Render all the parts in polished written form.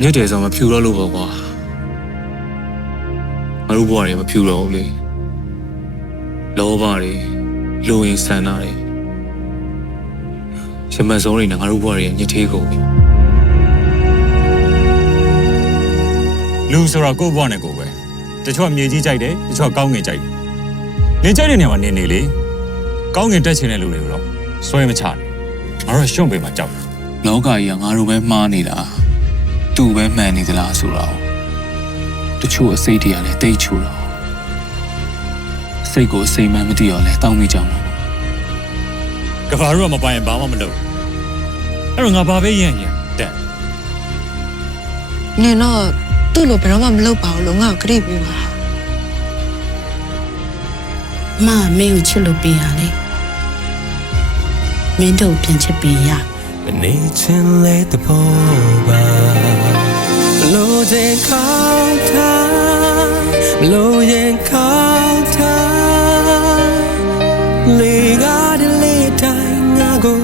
ညက်တယ်ဆိုမဖြူတော့လို့ပေါ့ကွာငါတို့ဘွားတွေမဖြူတော့ဘူးလေလောဘတွေလူရင်ဆန္ဒတွေရှမစုံတွေနဲ့ငါတို့ဘွားတွေညစ်သေးကုန်ပြီလူဆိုတော့ကိုယ့်ဘွားနဲ့ကိုယ်ပဲတချို့မြေကြီးကြိုက်တယ်တချို့ကောင်းငင်ကြိုက်တယ်နေကြိုက်တဲ့နေရာမှာနေလေကောင်းငင်တက်ချင်တဲ့လူတွေကိုတော့ဆွဲမချနဲ့ငါတို့ရှုံ့ပေးမှကြောက်တယ်လောကကြီးကငါတို့ပဲမှားနေတာသူ့ပဲမှန်နေသလားဆိုတော့တချို့အစိတ်တွေကလည်းတိတ်ချူတော့စိတ်ကိုအစိမ်မှန်မသိတော့လဲတောင်းမိကြမှာကဘာတို့ကမပိုင်ရင်ဘာမှမလုပ်အဲ့တော့ငါဘာပဲရရင်တက်နင်တော့သူ့လိုဘယ်တော့မှမလုပ်ပါဘူးလို့ငါ့ကိုကြိပေးပါမမင်းကိုချစ်လို့ပေးရလေမင်းတို့ပြန်ချစ်ပေးရနေချင်းလေးတပေါ်ပါလို့ရင်ခေါင်းထားလို့ရင်ခေါင်းထားလေကားဒီလေးတိုင်းငါကို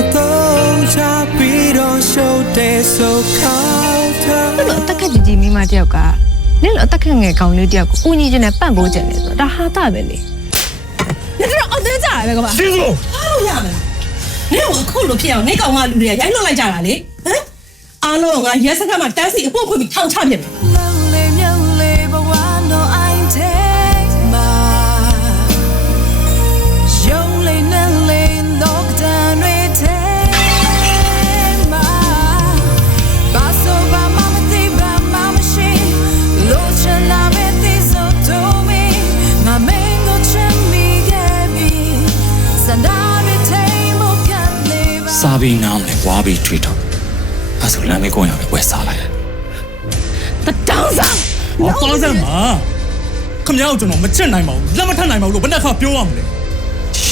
အတော့ချပြီးတော့ရှုပ်တဲ့ဆိုခေါင်းထားဘယ်လိုအတက်ကကြီးကြီးမိမတယောက်ကနင်လိုအတက်ခက်ငယ်ကောင်လေးတယောက်ကိုဦးညီချင်းနဲ့ပန့်ပိုးကြတယ်ဆိုတော့ဒါဟာတာပဲလေနင်တို့အသေးကြရပဲကပါရှင်းလို့ဟာလို့ရမလားနင်ကအခုလိုဖြစ်အောင်နေကောင်မလူတွေကရိုက်လွတ်လိုက်ကြတာလေဟမ်အားလုံးကရဲစခန်းမှာတန်းစီအဖို့ဖွင့်ပြီးထောင်ချပြတယ်စားပြီးနားမလဲဝါပြီးထွေးတော့အဲ့ဆိုလမ်းမေးကိုရပဲဝယ်စားလိုက်တတောင်းစားဘာတောင်းစားမှာခမရကျွန်တော်မချစ်နိုင်ပါဘူးလက်မထနိုင်ပါဘူးလို့ဘယ်နှခါပြောရမလဲ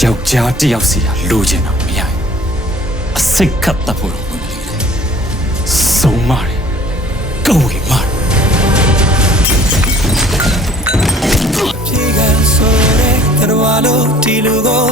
ယောက်ျားတယောက်စီကလိုချင်တာမရဘူးအစိတ်ခတ်တတ်ဖို့တော့စုံမာတယ်ကိုယ်ကမာပြေကဆိုရဲတော်ဝါလို့ဒီလူကို